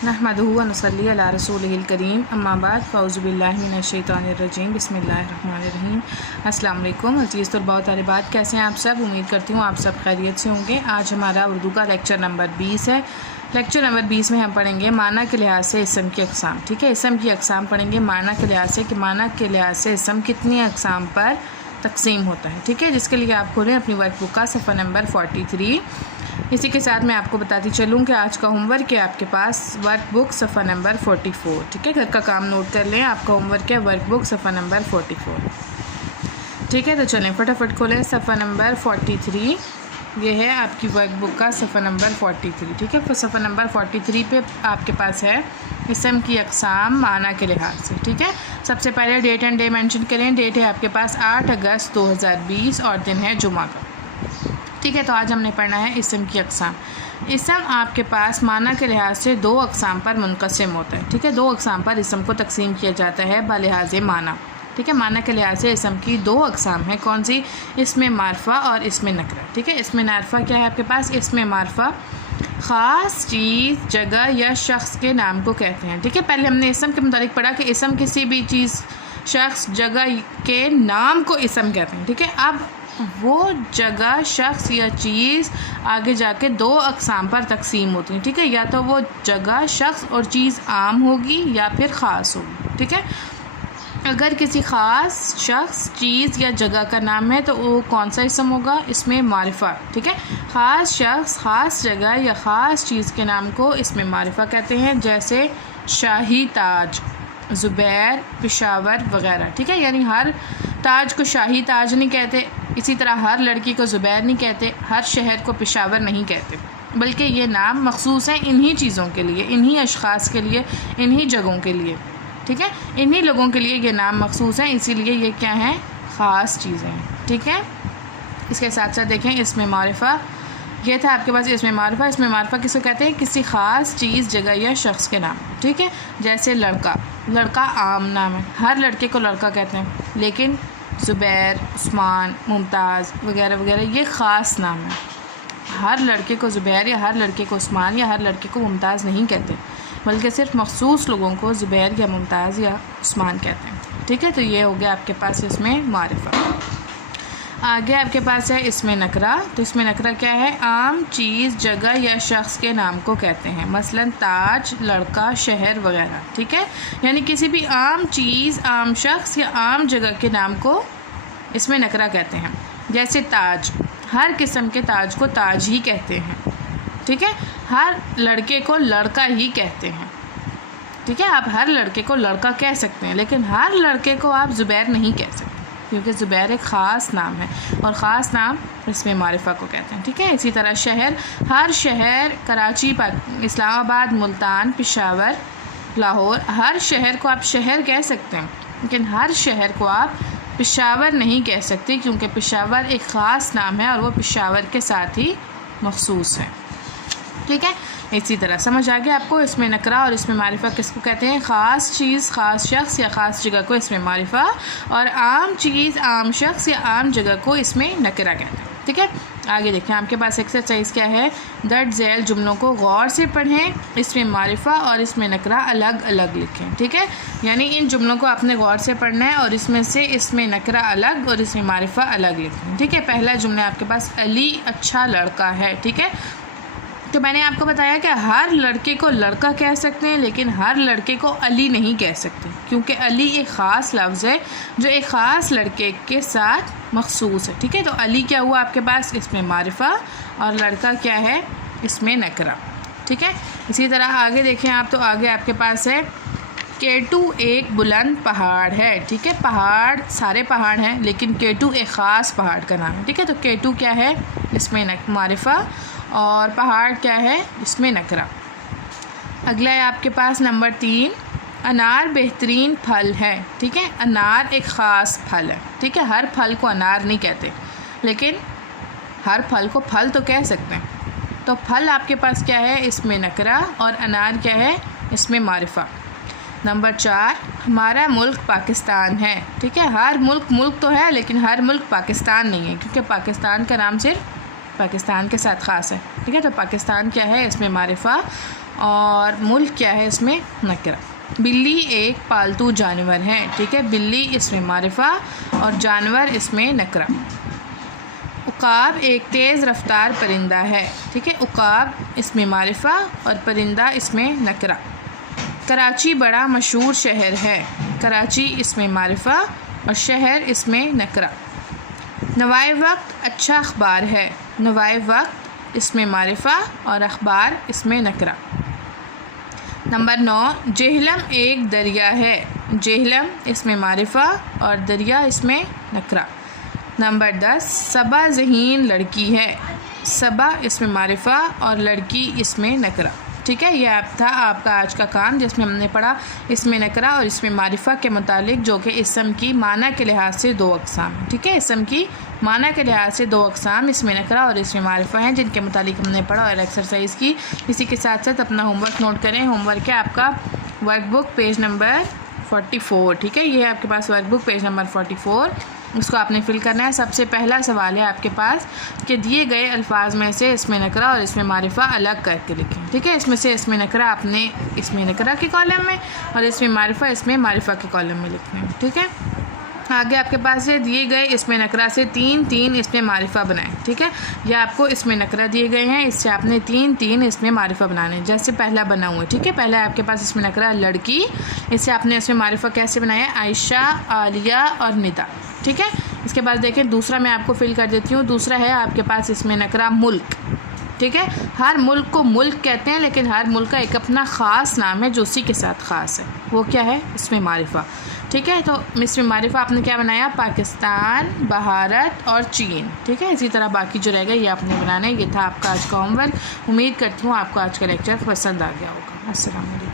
नहमदुहु व नसल्ली अला रसूलिहिल करीम अम्मा बाद फ़ौज़ु बिल्लाहि मिनश्शैतानिर्रजीम बिस्मिल्लाहिर्रहमानिर्रहीम। अस्सलाम वालेकुम अज़ीज़ तलबा व तालिबात, कैसे हैं आप सब? उम्मीद करती हूँ आप सब खैरियत से होंगे। आज हमारा उर्दू का लेक्चर नंबर 20 है। लेक्चर नंबर 20 में हम पढ़ेंगे माना के लिहाज से इसम की अक़साम। ठीक है, इसम की अक़साम पढ़ेंगे माना के लिहाज से कि माना के लिहाज से इसम कितनी अक़साम पर तकसीम होता है। ठीक है, जिसके लिए आप खोलें अपनी वर्कबुक का सफ़ा नंबर 43। इसी के साथ मैं आपको बताती चलूँ कि आज का होमवर्क है आपके पास वर्कबुक सफ़ा नंबर 44। ठीक है, घर का काम नोट कर लें, आपका होमवर्क है वर्कबुक सफ़ा नंबर 44। ठीक है, तो चलें फटाफट खोलें सफ़ा नंबर 43। ये है आपकी वर्कबुक का सफ़ा नंबर 43। ठीक है, सफ़ा नंबर 43 पे आपके पास है इसम की अक़साम माना के लिहाज से। ठीक है, सबसे पहले डेट एंड डे मेंशन करें। डेट है आपके पास 8 अगस्त 2020 और दिन है जुमा का। ठीक है, तो आज हमने पढ़ना है इसम की अक़साम। इसम आपके पास माना के लिहाज से 2 अक़साम पर मुनक़सिम होता है। ठीक है, 2 अक़साम पर इसम को तकसीम किया जाता है बलिहाज माना। ठीक है, माना के लिहाज से इसम की 2 अक़साम हैं। कौन सी? इसमें मारफ़ा और इसमें नकरा। ठीक है, इसमें मारफ़ा क्या है आपके पास? इसमें मारफ़ा ख़ास चीज़, जगह या शख्स के नाम को कहते हैं। ठीक है, पहले हमने इसम के मुताबिक पढ़ा कि इसम किसी भी चीज़, शख्स, जगह के नाम को इसम कहते हैं। ठीक है, अब वो जगह, शख्स या चीज़ आगे जाके 2 अक़साम पर तकसीम होती हैं। ठीक है, या तो वो जगह, शख्स और चीज़ आम होगी या फिर ख़ास होगी। ठीक है, अगर किसी ख़ास शख्स, चीज़ या जगह का नाम है तो वो कौन सा इसम होगा? इसमें मारिफ़ा। ठीक है, ख़ास शख्स, ख़ास जगह या ख़ास चीज़ के नाम को इसमें मारिफ़ा कहते हैं, जैसे शाही ताज, ज़ुबैर, पेशावर वग़ैरह। ठीक है, यानी हर ताज को शाही ताज नहीं कहते, इसी तरह हर लड़की को ज़ुबैर नहीं कहते, हर शहर को पेशावर नहीं कहते, बल्कि ये नाम मखसूस हैं इन्हीं चीज़ों के लिए, इन्हीं अशख़ास के लिए, इन्हीं जगहों के लिए। ठीक है, इन्हीं लोगों के लिए ये नाम मखसूस हैं, इसीलिए ये क्या हैं? ख़ास चीज़ें हैं। ठीक है, इसके साथ साथ देखें इसमें मारिफ़ा, ये था आपके पास इसमें मारिफ़ा। इसमें मारिफ़ा किसको कहते हैं? किसी ख़ास चीज़, जगह या शख्स के नाम। ठीक है, जैसे लड़का, लड़का आम नाम है, हर लड़के को लड़का कहते हैं, लेकिन ज़ुबैर, उस्मान, मुमताज़ वगैरह वगैरह ये ख़ास नाम है। हर लड़के को ज़ुबैर या हर लड़के को उस्मान या हर लड़के को मुमताज़ नहीं कहते, बल्कि सिर्फ मखसूस लोगों को ज़ुबैर या मुमताज़ या उस्मान कहते हैं। ठीक है, तो ये हो गया आपके पास इसमें मारिफ़ा। आगे आपके पास है इसमें नकरा। तो इसमें नकरा क्या है? आम चीज़, जगह या शख्स के नाम को कहते हैं, मसलन ताज, लड़का, शहर वगैरह। ठीक है, यानी किसी भी आम चीज़, आम शख्स या आम जगह के नाम को इसमें नकरा कहते हैं। जैसे ताज, हर किस्म के ताज को ताज ही कहते हैं। ठीक है, हर लड़के को लड़का ही कहते हैं। ठीक है, आप हर लड़के को लड़का कह सकते हैं, लेकिन हर लड़के को आप ज़ुबैर नहीं कह सकते, क्योंकि ज़ुबैर एक ख़ास नाम है और ख़ास नाम इसमें मारिफ़ा को कहते हैं। ठीक है, इसी तरह शहर, हर शहर, कराची, इस्लामाबाद, मुल्तान, पेशावर, लाहौर, हर शहर को आप शहर कह सकते हैं, लेकिन हर शहर को आप पेशावर नहीं कह सकते, क्योंकि पेशावर एक ख़ास नाम है और वो पेशावर के साथ ही मखसूस है। ठीक है, इसी तरह समझ आ गया आपको इसमें नकरा और इसमें मारिफ़ा किसको कहते हैं? ख़ास चीज़, ख़ास शख्स या ख़ास जगह को इसमें मारिफ़ा, और आम चीज़, आम शख्स या आम जगह को इसमें नकरा कहते हैं। ठीक है, आगे देखें आपके पास एक्सरसाइज क्या है? दर्ज झैल जुमलों को गौर से पढ़ें, इसमें मारिफ़ा और इसमें नकरा अलग अलग लिखें। ठीक है, यानी इन जुमलों को आपने गौर से पढ़ना है और इसमें से इसमें नकरा अलग और इसमें मारिफ़ा अलग लिखें। ठीक है, पहला जुमला आपके पास अली अच्छा लड़का है। ठीक है, तो मैंने आपको बताया कि हर लड़के को लड़का कह सकते हैं, लेकिन हर लड़के को अली नहीं कह सकते, क्योंकि अली एक ख़ास लफ्ज़ है जो एक ख़ास लड़के के साथ मखसूस है। ठीक है, तो अली क्या हुआ आपके पास? इसमें मारिफ़ा, और लड़का क्या है? इसमें नकरा। ठीक है, इसी तरह आगे देखें आप, तो आगे आपके पास है केटू एक बुलंद पहाड़ है। ठीक है, पहाड़, सारे पहाड़ हैं, लेकिन केटू एक ख़ास पहाड़ का नाम है। ठीक है, तो केटू क्या है? इसमें मारिफ़ा, और पहाड़ क्या है? इसमें नकरा। अगला है आपके पास नंबर 3, अनार बेहतरीन फल है। ठीक है, अनार एक ख़ास फल है। ठीक है, हर फल को अनार नहीं कहते, लेकिन हर फल को फल तो कह सकते हैं। तो फल आपके पास क्या है? इसमें नकरा, और अनार क्या है? इसमें मारिफ़ा। नंबर 4, हमारा मुल्क पाकिस्तान है। ठीक है, हर मुल्क मुल्क तो है, लेकिन हर मुल्क पाकिस्तान नहीं है, क्योंकि पाकिस्तान का नाम सिर्फ پاکستان کے ساتھ خاص ہے. ٹھیک ہے، تو پاکستان کیا ہے؟ اس میں معرفہ، اور ملک کیا ہے؟ اس میں نکرہ. بلی ایک پالتو جانور ہے. ٹھیک ہے، بلی اس میں معرفہ اور جانور اس میں نکرہ. عقاب ایک تیز رفتار پرندہ ہے. ٹھیک ہے، عقاب اس میں معرفہ اور پرندہ اس میں نکرہ. کراچی بڑا مشہور شہر ہے. کراچی اس میں معرفہ اور شہر اس میں نکرہ. نوائے وقت اچھا اخبار ہے. نوائے وقت اس میں معرفہ اور اخبار اس میں نکرہ. نمبر 9، جہلم ایک دریا ہے. جہلم اس میں معرفہ اور دریا اس میں نکرہ. نمبر 10، صبا ذہین لڑکی ہے. صبا اس میں معرفہ اور لڑکی اس میں نکرہ. ٹھیک ہے، یہ تھا آپ کا آج کا کام، جس میں ہم نے پڑھا اس میں نکرہ اور اس میں معرفہ کے متعلق، جو کہ اسم کی معنی کے لحاظ سے 2 اقسام ہیں. ٹھیک ہے، اسم کی معنی کے لحاظ سے 2 اقسام اس میں نکرہ اور اس میں معرفہ ہیں، جن کے متعلق ہم نے پڑھا اور ایکسرسائز کی. اسی کے ساتھ ساتھ اپنا ہوم ورک نوٹ کریں. ہوم ورک ہے آپ کا ورک بک پیج نمبر 44. ٹھیک ہے، یہ ہے آپ کے پاس ورک بک پیج نمبر 44. اس کو آپ نے فل کرنا ہے. سب سے پہلا سوال ہے آپ کے پاس کہ دیے گئے الفاظ میں سے اس میں نکرہ اور اس میں معرفہ الگ کر کے لکھیں. ٹھیک ہے، اس میں سے اس میں نکرہ آپ نے اس میں نکرہ کے کالم میں اور اس میں معرفہ کے کالم میں لکھنا ہے. ٹھیک ہے، آگے آپ کے پاس ہے دیے گئے اس میں نکرہ سے 3 اس میں معرفہ بنائیں. ٹھیک ہے، یہ آپ کو اس میں نکرہ دیے گئے ہیں، اس سے آپ نے 3 اس میں معرفہ بنانے ہیں. جیسے پہلا بنا ہوا ہے. ٹھیک ہے، پہلا آپ کے پاس اس میں نکرہ لڑکی، اس سے آپ نے اس میں معرفہ کیسے بنایا ہے؟ عائشہ، عالیہ اور ندا. ٹھیک ہے، اس کے بعد دیکھیں دوسرا میں آپ کو فل کر دیتی ہوں. دوسرا ہے آپ کے پاس اس میں نکرہ ملک. ٹھیک ہے، ہر ملک کو ملک کہتے ہیں، لیکن ہر ملک کا ایک اپنا خاص نام ہے جو اسی کے ساتھ خاص ہے. وہ کیا ہے؟ اس میں معرفہ. ٹھیک ہے، تو اس میں معرفہ آپ نے کیا بنایا؟ پاکستان، بھارت اور چین. ٹھیک ہے، اسی طرح باقی جو رہ گا یہ آپ نے بنانا ہے. یہ تھا آپ کا آج کا ہوم ورک. امید کرتی ہوں آپ کو آج کا لیکچر پسند آ گیا ہوگا. السلام علیکم.